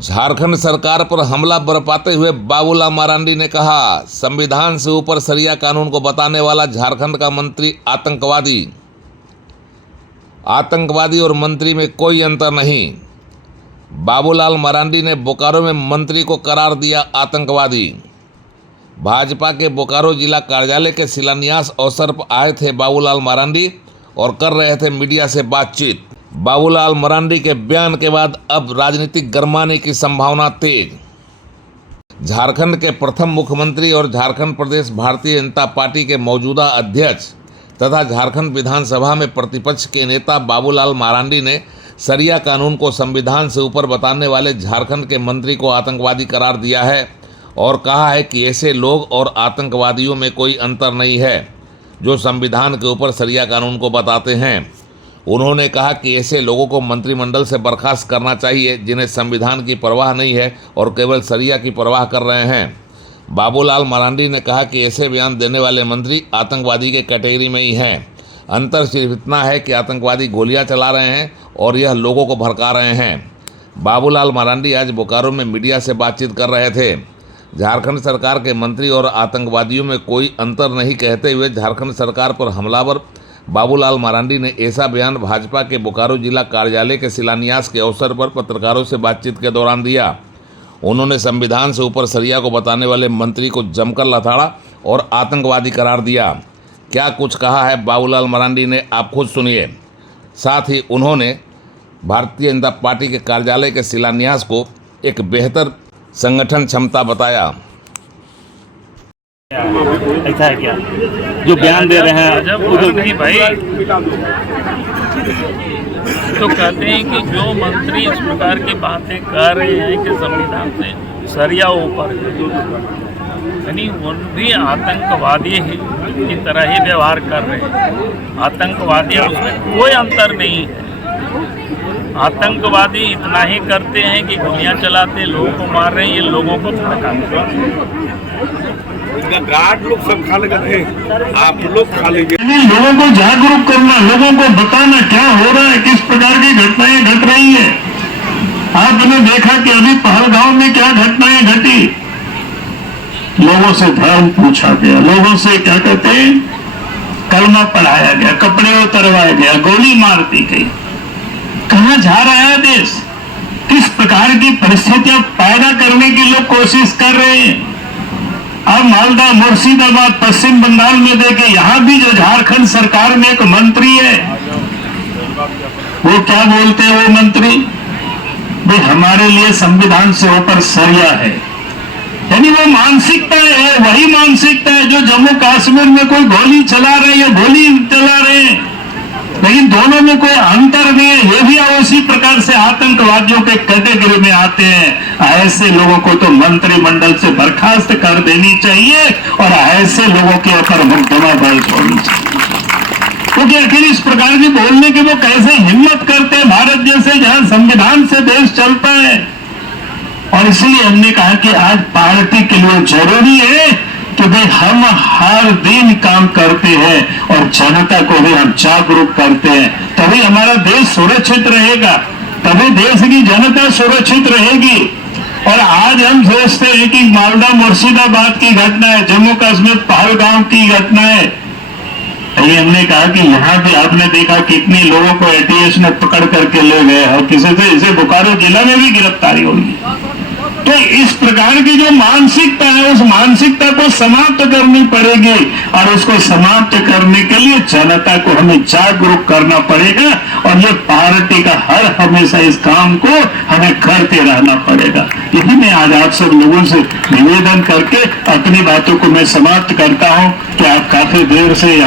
झारखंड सरकार पर हमला बरपाते हुए बाबूलाल मरांडी ने कहा, संविधान से ऊपर शरिया कानून को बताने वाला झारखंड का मंत्री आतंकवादी और मंत्री में कोई अंतर नहीं। बाबूलाल मरांडी ने बोकारो में मंत्री को करार दिया आतंकवादी। भाजपा के बोकारो जिला कार्यालय के शिलान्यास अवसर पर आए थे बाबूलाल मरांडी और कर रहे थे मीडिया से बातचीत। बाबूलाल मरांडी के बयान के बाद अब राजनीतिक गरमाने की संभावना तेज। झारखंड के प्रथम मुख्यमंत्री और झारखंड प्रदेश भारतीय जनता पार्टी के मौजूदा अध्यक्ष तथा झारखंड विधानसभा में प्रतिपक्ष के नेता बाबूलाल मरांडी ने शरिया कानून को संविधान से ऊपर बताने वाले झारखंड के मंत्री को आतंकवादी करार दिया है और कहा है कि ऐसे लोग और आतंकवादियों में कोई अंतर नहीं है जो संविधान के ऊपर शरिया कानून को बताते हैं। उन्होंने कहा कि ऐसे लोगों को मंत्रिमंडल से बर्खास्त करना चाहिए जिन्हें संविधान की परवाह नहीं है और केवल शरिया की परवाह कर रहे हैं। बाबूलाल मरांडी ने कहा कि ऐसे बयान देने वाले मंत्री आतंकवादी के कैटेगरी में ही हैं। अंतर सिर्फ इतना है कि आतंकवादी गोलियां चला रहे हैं और यह लोगों को भड़का रहे हैं। बाबूलाल मरांडी आज बोकारो में मीडिया से बातचीत कर रहे थे। झारखंड सरकार के मंत्री और आतंकवादियों में कोई अंतर नहीं कहते हुए झारखंड सरकार पर हमलावर बाबूलाल मरांडी ने ऐसा बयान भाजपा के बोकारो जिला कार्यालय के शिलान्यास के अवसर पर पत्रकारों से बातचीत के दौरान दिया। उन्होंने संविधान से ऊपर शरिया को बताने वाले मंत्री को जमकर लताड़ा और आतंकवादी करार दिया। क्या कुछ कहा है बाबूलाल मरांडी ने, आप खुद सुनिए। साथ ही उन्होंने भारतीय जनता पार्टी के कार्यालय के शिलान्यास को एक बेहतर संगठन क्षमता बताया। ऐसा है क्या जो बयान दे रहे हैं? उधर नहीं भाई, तो कहते हैं कि जो मंत्री इस प्रकार की बातें कर रहे हैं कि संविधान से शरिया ऊपर यानी वो भी आतंकवादी की तरह ही व्यवहार कर रहे हैं। आतंकवादी उसमें कोई अंतर नहीं है। आतंकवादी इतना ही करते हैं कि गोलियां चलाते, लोगों को मार रहे हैं, ये लोगों को भड़काते हैं। गार्ड लोग सब खा लेंगे, आप लोग खा लेंगे। लोगों को जागरूक करना, लोगों को बताना क्या हो रहा है, किस प्रकार की घटनाएं घट रही है। आपने देखा कि अभी पहलगांव में क्या घटनाएं घटी। लोगों से धर्म पूछा गया, लोगों से क्या कहते हैं कलमा पढ़ाया गया, कपड़े उतरवाया गया, गोली मार दी गई। कहां जा रहा है देश? किस प्रकार की परिस्थितियां पैदा करने की लोग कोशिश कर रहे हैं। अब मालदा, मुर्शिदाबाद, पश्चिम बंगाल में देखे, यहां भी जो झारखंड सरकार में एक मंत्री है, वो क्या बोलते हैं वो मंत्री, भाई हमारे लिए संविधान से ऊपर शरिया है। यानी वो मानसिकता है, वही मानसिकता है जो जम्मू कश्मीर में कोई गोली चला रहे हैं, गोली चला रहे हैं, लेकिन दोनों में कोई अंतर नहीं है। ये भी उसी प्रकार से आतंकवादियों के कैटेगरी में आते हैं। ऐसे लोगों को तो मंत्रिमंडल से बर्खास्त कर देनी चाहिए और ऐसे लोगों के ऊपर मुकदमा दर्ज होनी चाहिए। क्योंकि आखिर इस प्रकार की बोलने की वो कैसे हिम्मत करते हैं भारत जैसे जहां संविधान से देश चलता है। और इसलिए हमने कहा कि आज पार्टी के लिए जरूरी है कि भाई हम हर दिन काम करते हैं और जनता को भी हम जागरूक करते हैं, तभी हमारा देश सुरक्षित रहेगा, तभी देश की जनता सुरक्षित रहेगी। और आज हम सोचते हैं कि मालदा, मुर्शिदाबाद की घटना है, जम्मू कश्मीर पहलगाम की घटना है। ये हमने कहा कि यहाँ भी आपने देखा कितने लोगों को एटीएस ने पकड़ करके ले गए और किसी से इसे बोकारो जिला में भी गिरफ्तारी होगी। तो इस प्रकार की जो मानसिकता है, उस मानसिकता को समाप्त करनी पड़ेगी और उसको समाप्त करने के लिए जनता को हमें जागरूक करना पड़ेगा और ये पार्टी का हर हमेशा इस काम को हमें करते रहना पड़ेगा। यही मैं आज आप सब लोगों से निवेदन करके अपनी बातों को मैं समाप्त करता हूं कि आप काफी देर से